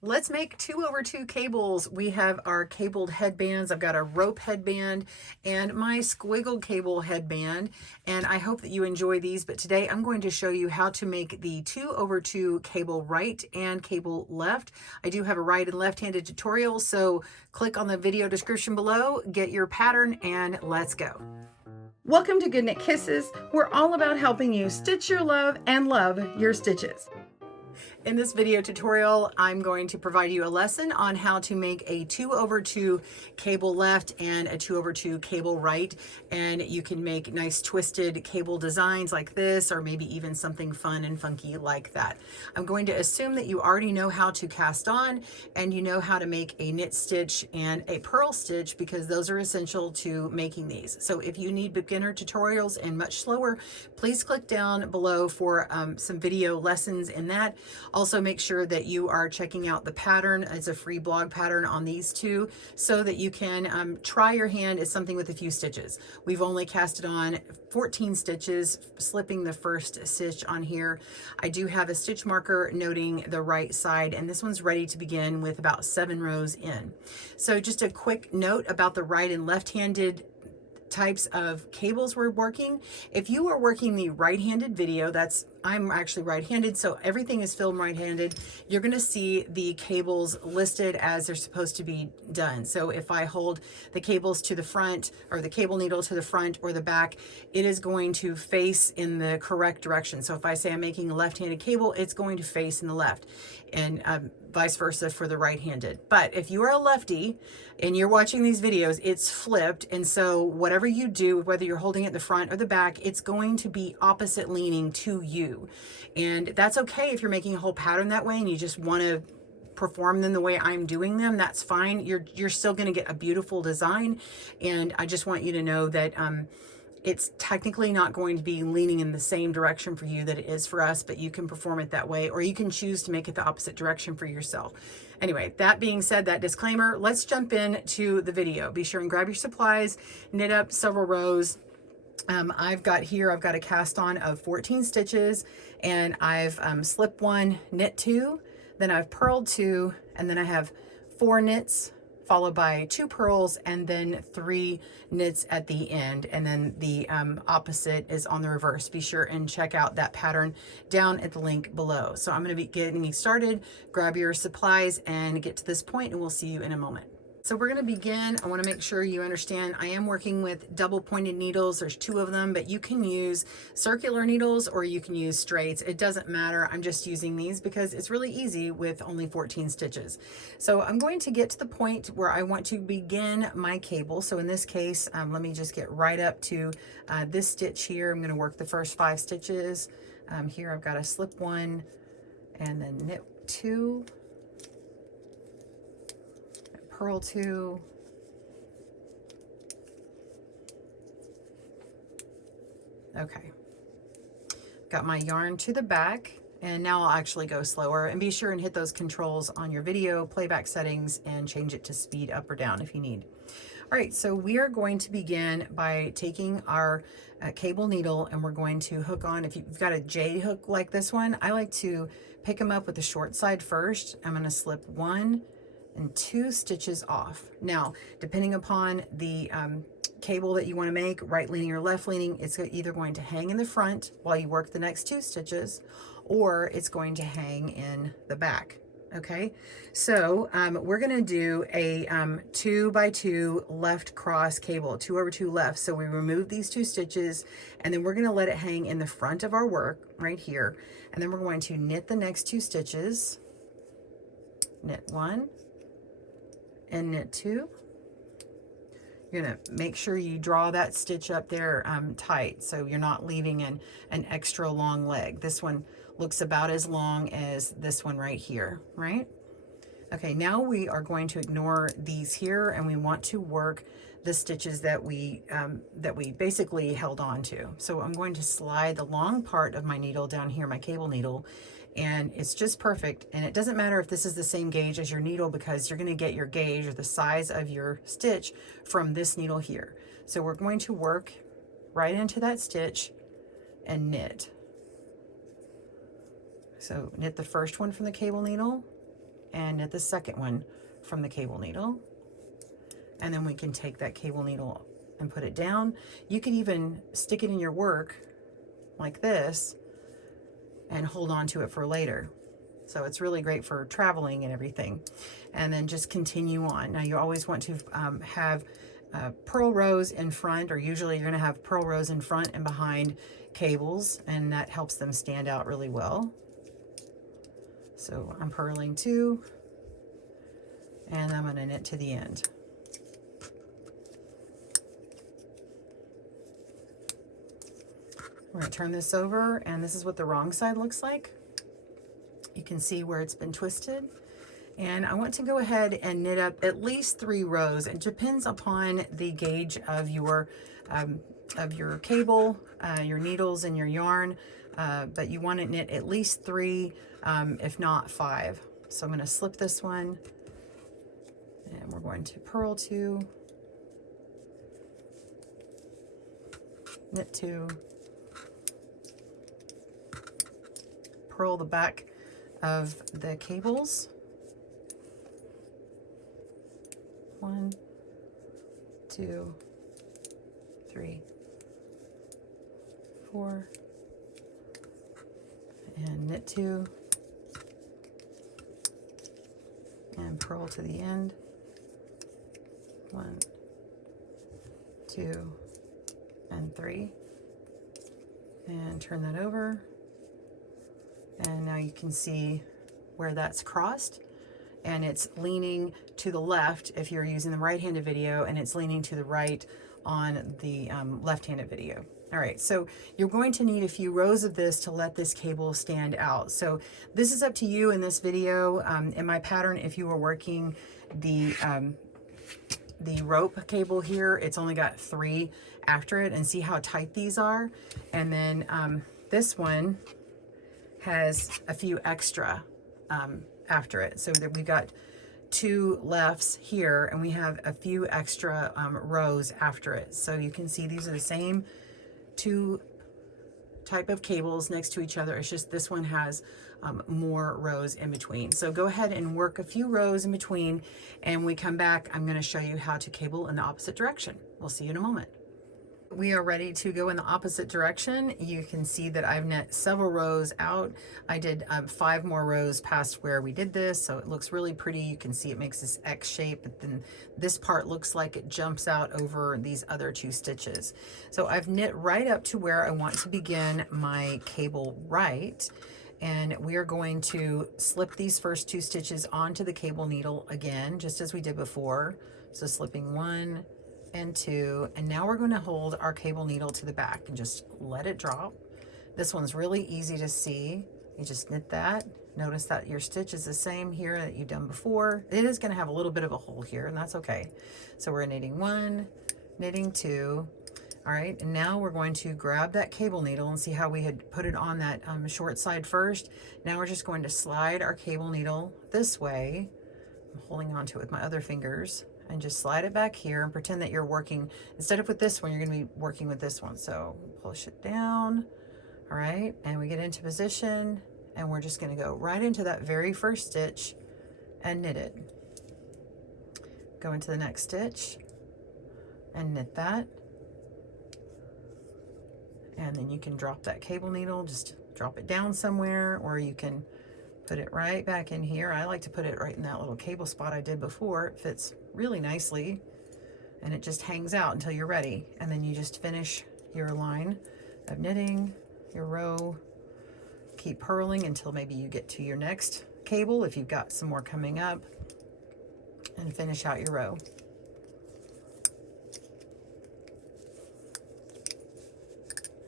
Let's make 2/2 cables. We have our cabled headbands. I've got a rope headband and my squiggle cable headband, and I hope that you enjoy these. But today I'm going to show you how to make the 2/2 cable right and cable left. I do have a right and left-handed tutorial, so click on the video description below, get your pattern, and let's go. Welcome to GoodKnit Kisses. We're all about helping you stitch your love and love your stitches. In this video tutorial, I'm going to provide you a lesson on how to make a 2/2 cable left and a 2/2 cable right. And you can make nice twisted cable designs like this, or maybe even something fun and funky like that. I'm going to assume that you already know how to cast on and you know how to make a knit stitch and a purl stitch, because those are essential to making these. So if you need beginner tutorials and much slower, please click down below for some video lessons in that. Also, make sure that you are checking out the pattern. It's a free blog pattern on these two, so that you can try your hand at something with a few stitches. We've only casted on 14 stitches, slipping the first stitch on here. I do have a stitch marker noting the right side, and this one's ready to begin with about 7 rows in. So just a quick note about the right and left-handed types of cables we're working. If you are working the right-handed video, I'm actually right-handed, so everything is filmed right-handed, you're going to see the cables listed as they're supposed to be done. So if I hold the cables to the front, or the cable needle to the front or the back, it is going to face in the correct direction. So if I say I'm making a left-handed cable, it's going to face in the left, and vice versa for the right-handed. But if you are a lefty and you're watching these videos, it's flipped, and so whatever you do, whether you're holding it the front or the back, it's going to be opposite leaning to you. And that's okay if you're making a whole pattern that way and you just want to perform them the way I'm doing them. That's fine. You're still going to get a beautiful design, and I just want you to know that it's technically not going to be leaning in the same direction for you that it is for us, but you can perform it that way, or you can choose to make it the opposite direction for yourself. Anyway, that being said, that disclaimer, let's jump into the video. Be sure and grab your supplies, knit up several rows. I've got a cast on of 14 stitches, and I've slipped 1, knit 2, then I've purled 2, and then I have 4 knits followed by 2 purls, and then 3 knits at the end, and then the opposite is on the reverse. Be sure and check out that pattern down at the link below. So I'm going to be getting started. Grab your supplies and get to this point, and we'll see you in a moment. So we're going to begin. I want to make sure you understand I am working with double pointed needles. There's 2 of them, but you can use circular needles or you can use straights. It doesn't matter. I'm just using these because it's really easy with only 14 stitches. So I'm going to get to the point where I want to begin my cable. So in this case, let me just get right up to this stitch here. I'm going to work the first 5 stitches. Here I've got a slip 1 and then knit 2. Purl 2, okay, got my yarn to the back, and now I'll actually go slower, and be sure and hit those controls on your video playback settings and change it to speed up or down if you need. All right, so we are going to begin by taking our cable needle, and we're going to hook on. If you've got a J hook like this one, I like to pick them up with the short side first. I'm going to slip 1 and 2 stitches off. Now, depending upon the cable that you want to make, right leaning or left leaning, it's either going to hang in the front while you work the next 2 stitches, or it's going to hang in the back. Okay, so we're going to do a 2 by 2 left cross cable, 2/2 left. So we remove these 2 stitches, and then we're going to let it hang in the front of our work right here, and then we're going to knit the next 2 stitches, knit 1 and knit 2. You're going to make sure you draw that stitch up there tight, so you're not leaving an extra long leg. This one looks about as long as this one right here, right? Okay, now we are going to ignore these here, and we want to work the stitches that we basically held on to. So I'm going to slide the long part of my needle down here, my cable needle, and it's just perfect. And it doesn't matter if this is the same gauge as your needle, because you're going to get your gauge or the size of your stitch from this needle here. So we're going to work right into that stitch and knit. So knit the first one from the cable needle, and knit the second one from the cable needle. And then we can take that cable needle and put it down. You can even stick it in your work like this and hold on to it for later. So it's really great for traveling and everything. And then just continue on. Now you always want to have purl rows in front, or usually you're gonna have purl rows in front and behind cables, and that helps them stand out really well. So I'm purling 2, and I'm gonna knit to the end. We're gonna turn this over, and this is what the wrong side looks like. You can see where it's been twisted. And I want to go ahead and knit up at least 3 rows. It depends upon the gauge of your cable, your needles and your yarn, but you want to knit at least 3, if not 5. So I'm going to slip this one, and we're going to purl 2, knit 2, purl the back of the cables. 1, 2, 3, 4, and knit 2, and purl to the end. 1, 2, and 3, and turn that over. And now you can see where that's crossed, and it's leaning to the left if you're using the right-handed video, and it's leaning to the right on the left-handed video. All right, so you're going to need a few rows of this to let this cable stand out. So this is up to you in this video. In my pattern, if you were working the rope cable here, it's only got 3 after it, and see how tight these are. And then this one has a few extra after it, so that we got 2 lefts here, and we have a few extra rows after it. So you can see these are the same 2 type of cables next to each other. It's just this one has more rows in between. So go ahead and work a few rows in between, and when we come back, I'm going to show you how to cable in the opposite direction. We'll see you in a moment. We are ready to go in the opposite direction. You can see that I've knit several rows out. I did 5 more rows past where we did this, so it looks really pretty. You can see it makes this X shape, but then this part looks like it jumps out over these other 2 stitches. So I've knit right up to where I want to begin my cable right, and we are going to slip these first 2 stitches onto the cable needle again, just as we did before. So slipping 1 and 2, and now we're going to hold our cable needle to the back and just let it drop. This one's really easy to see. You just knit that. Notice that your stitch is the same here that you've done before. It is going to have a little bit of a hole here, and that's okay. So we're knitting 1, knitting 2. All right, and now we're going to grab that cable needle, and see how we had put it on that short side first. Now we're just going to slide our cable needle this way. I'm holding on to it with my other fingers, and just slide it back here, and pretend that you're working, instead of with this one, you're going to be working with this one. So push it down. All right, and we get into position, and we're just going to go right into that very first stitch and knit it. Go into the next stitch and knit that. And then you can drop that cable needle, just drop it down somewhere, or you can put it right back in here. I like to put it right in that little cable spot I did before. It fits really nicely, and it just hangs out until you're ready. And then you just finish your line of knitting, your row. Keep purling until maybe you get to your next cable, if you've got some more coming up, and finish out your row.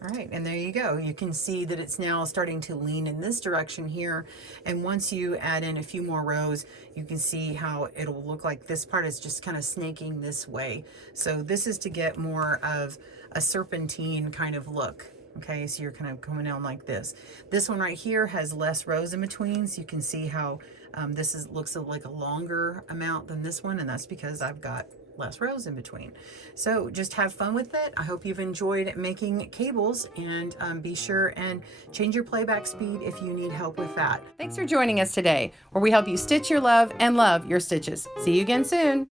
All right, and there you go. You can see that it's now starting to lean in this direction here. And once you add in a few more rows, you can see how it'll look like this part is just kind of snaking this way. So this is to get more of a serpentine kind of look. Okay, so you're kind of coming down like this. This one right here has less rows in between, so you can see how looks like a longer amount than this one, and that's because I've got less rows in between. So just have fun with it. I hope you've enjoyed making cables, and be sure and change your playback speed if you need help with that. Thanks for joining us today, where we help you stitch your love and love your stitches. See you again soon.